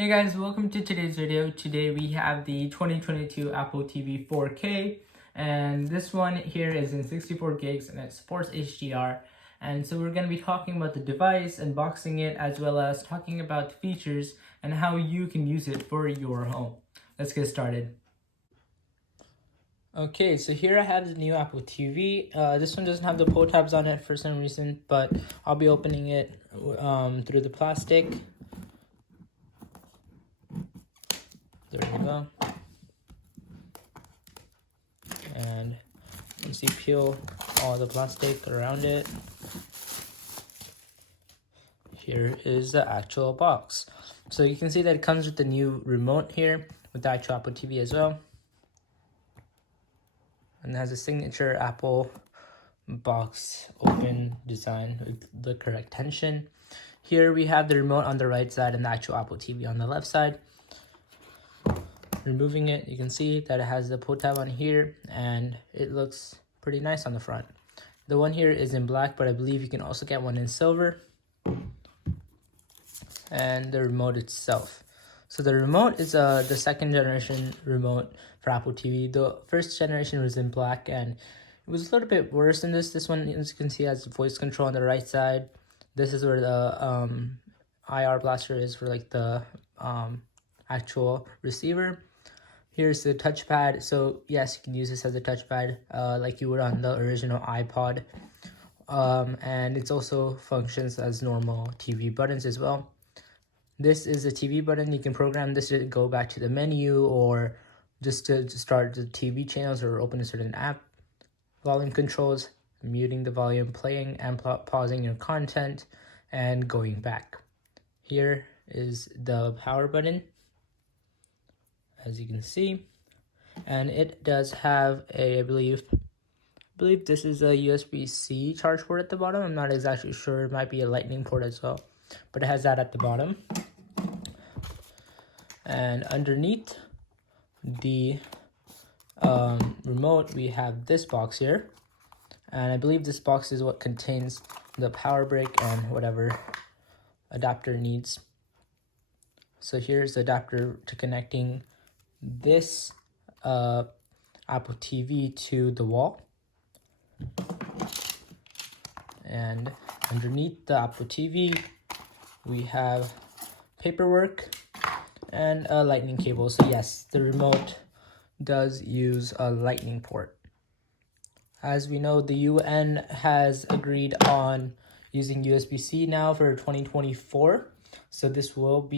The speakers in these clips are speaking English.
Hey guys, welcome to today's video. Today we have the 2022 Apple TV 4K, and this one here is in 64 gigs and it supports HDR. And so we're going to be talking about the device, unboxing it, as well as talking about the features and how you can use it for your home. Let's get started. Okay, so here I have the new Apple TV. This one doesn't have the pull tabs on it for some reason, but I'll be opening it through the plastic. There we go. And you see, peel all the plastic around it. Here is the actual box. So you can see that it comes with the new remote here with the actual Apple TV as well. And it has a signature Apple box open design with the correct tension. Here we have the remote on the right side and the actual Apple TV on the left side. Removing it, you can see that it has the pull tab on here and it looks pretty nice on the front. The one here is in black, but I believe you can also get one in silver. And the remote itself. So the remote is the second generation remote for Apple TV. The first generation was in black and it was a little bit worse than this. This one, as you can see, has voice control on the right side. This is where the IR blaster is for like the actual receiver. Here's the touchpad. So yes, you can use this as a touchpad like you would on the original iPod. And it also functions as normal TV buttons as well. This is a TV button. You can program this to go back to the menu or just to start the TV channels or open a certain app. Volume controls, muting the volume, playing and pausing your content, and going back. Here is the power button, as you can see, and it does have a, I believe this is a USB-C charge port at the bottom. I'm not exactly sure. It might be a lightning port as well, but it has that at the bottom. And underneath the remote, we have this box here, and I believe this box is what contains the power brick and whatever adapter needs. So here's the adapter to connecting this Apple TV to the wall. And underneath the Apple TV, we have paperwork and a lightning cable. So yes, the remote does use a lightning port. As we know, the UN has agreed on using USB-C now for 2024. So this will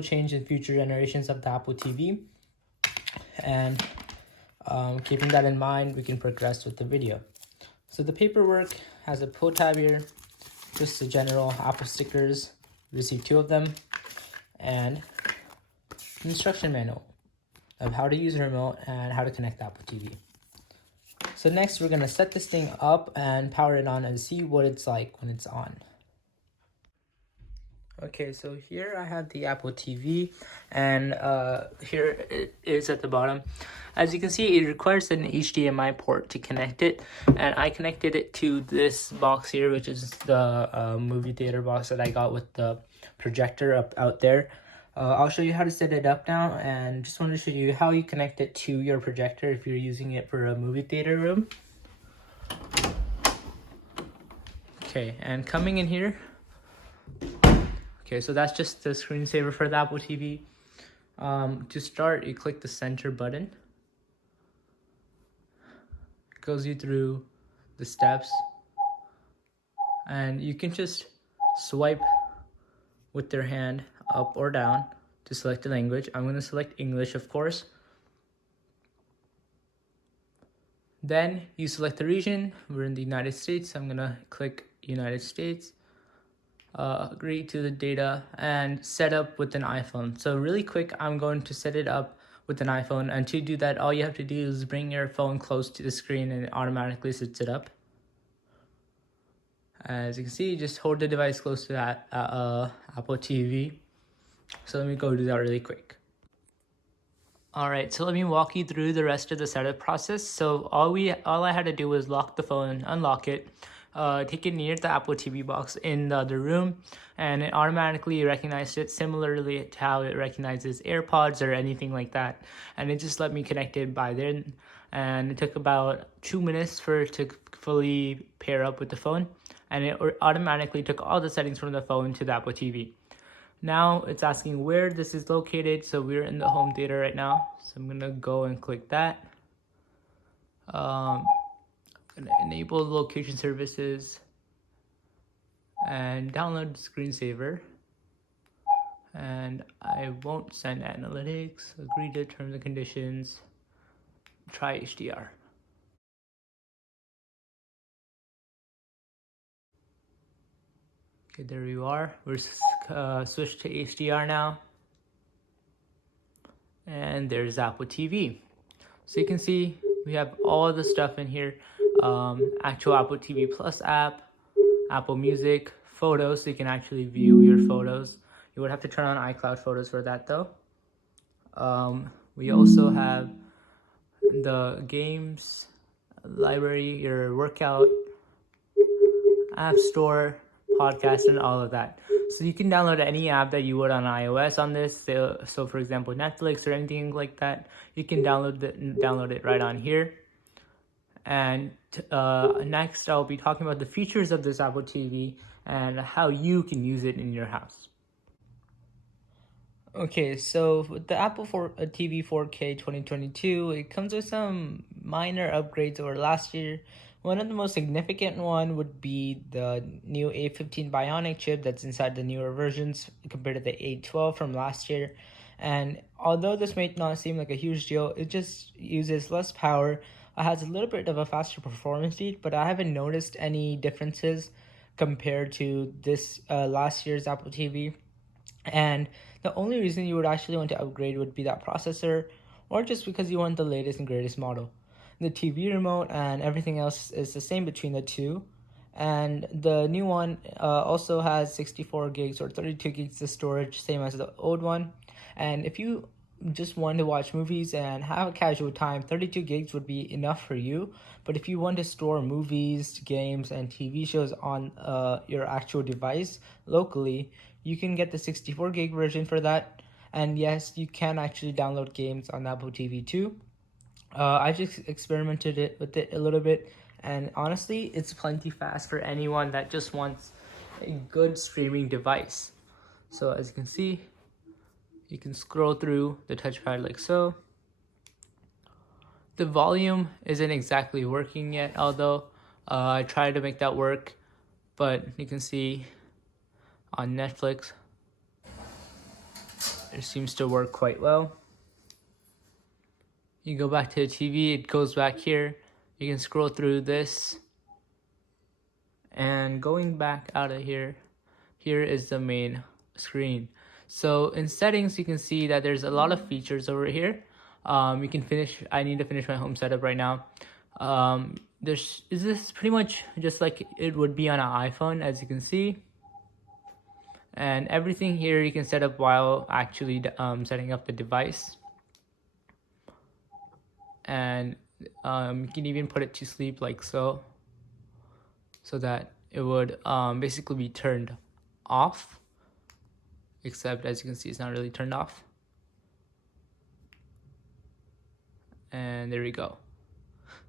change in future generations of the Apple TV. And keeping that in mind, we can progress with the video. So the paperwork has a pull tab here, just the general Apple stickers, received 2 of them, and instruction manual of how to use the remote and how to connect the Apple TV. So next we're gonna set this thing up and power it on and see what it's like when it's on. Okay, so here I have the Apple TV, and here it is at the bottom. As you can see, it requires an HDMI port to connect it, and I connected it to this box here, which is the movie theater box that I got with the projector out there. I'll show you how to set it up now, and just wanted to show you how you connect it to your projector if you're using it for a movie theater room. Okay, and coming in here, okay, so that's just the screensaver for the Apple TV. To start, you click the center button. It goes you through the steps. And you can just swipe with your hand up or down to select the language. I'm going to select English, of course. Then you select the region. We're in the United States. I'm going to click United States. Agree to the data and set up with an iPhone. So really quick, I'm going to set it up with an iPhone, and to do that, all you have to do is bring your phone close to the screen and it automatically sets it up. As you can see, just hold the device close to that Apple TV. So let me go do that really quick. Alright, so let me walk you through the rest of the setup process. So all I had to do was lock the phone, unlock it. take it near the Apple TV box in the other room, and it automatically recognized it similarly to how it recognizes AirPods or anything like that. And it just let me connect it by then. And it took about 2 minutes for it to fully pair up with the phone. And it automatically took all the settings from the phone to the Apple TV. Now it's asking where this is located. So we're in the home theater right now. So I'm gonna go and click that. I'm gonna enable location services and download screensaver. And I won't send analytics. Agree to terms and conditions. Try HDR. Okay, there you are. We're switched to HDR now. And there's Apple TV. So you can see we have all the stuff in here. Actual Apple TV Plus app, Apple Music, photos, so you can actually view your photos. You would have to turn on iCloud photos for that though. We also have the games library, your workout, app store, podcast, and all of that. So you can download any app that you would on iOS on this. So for example, Netflix or anything like that, you can download it right on here. And next, I'll be talking about the features of this Apple TV and how you can use it in your house. Okay, so with the Apple TV 4K 2022, it comes with some minor upgrades over last year. One of the most significant one would be the new A15 Bionic Chip that's inside the newer versions compared to the A12 from last year. And although this may not seem like a huge deal, it just uses less power. It has a little bit of a faster performance speed, but I haven't noticed any differences compared to this last year's Apple TV. And the only reason you would actually want to upgrade would be that processor, or just because you want the latest and greatest model. The TV remote and everything else is the same between the two. And the new one also has 64 gigs or 32 gigs of storage, same as the old one. And if you just want to watch movies and have a casual time, 32 gigs would be enough for you. But if you want to store movies, games, and TV shows on your actual device locally, you can get the 64 gig version for that. And yes, you can actually download games on Apple TV too. I just experimented with it a little bit, and honestly, it's plenty fast for anyone that just wants a good streaming device. So as you can see, you can scroll through the touchpad like so. The volume isn't exactly working yet, although I tried to make that work, but you can see on Netflix, it seems to work quite well. You go back to the TV, it goes back here. You can scroll through this. And going back out of here, here is the main screen. So in settings, you can see that there's a lot of features over here. You can finish, I need to finish my home setup right now. This is pretty much just like it would be on an iPhone, as you can see. And everything here you can set up while actually setting up the device. And you can even put it to sleep like so that it would basically be turned off, except as you can see, it's not really turned off. And there we go.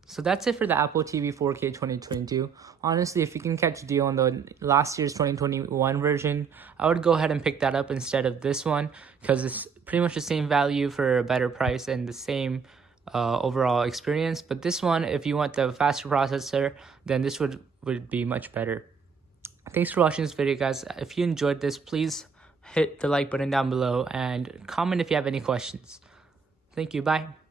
So that's it for the Apple TV 4K 2022. Honestly, if you can catch a deal on the last year's 2021 version, I would go ahead and pick that up instead of this one, because it's pretty much the same value for a better price and the same overall experience. But this one, if you want the faster processor, then this would be much better. Thanks for watching this video, guys. If you enjoyed this, please hit the like button down below and comment if you have any questions. Thank you. Bye.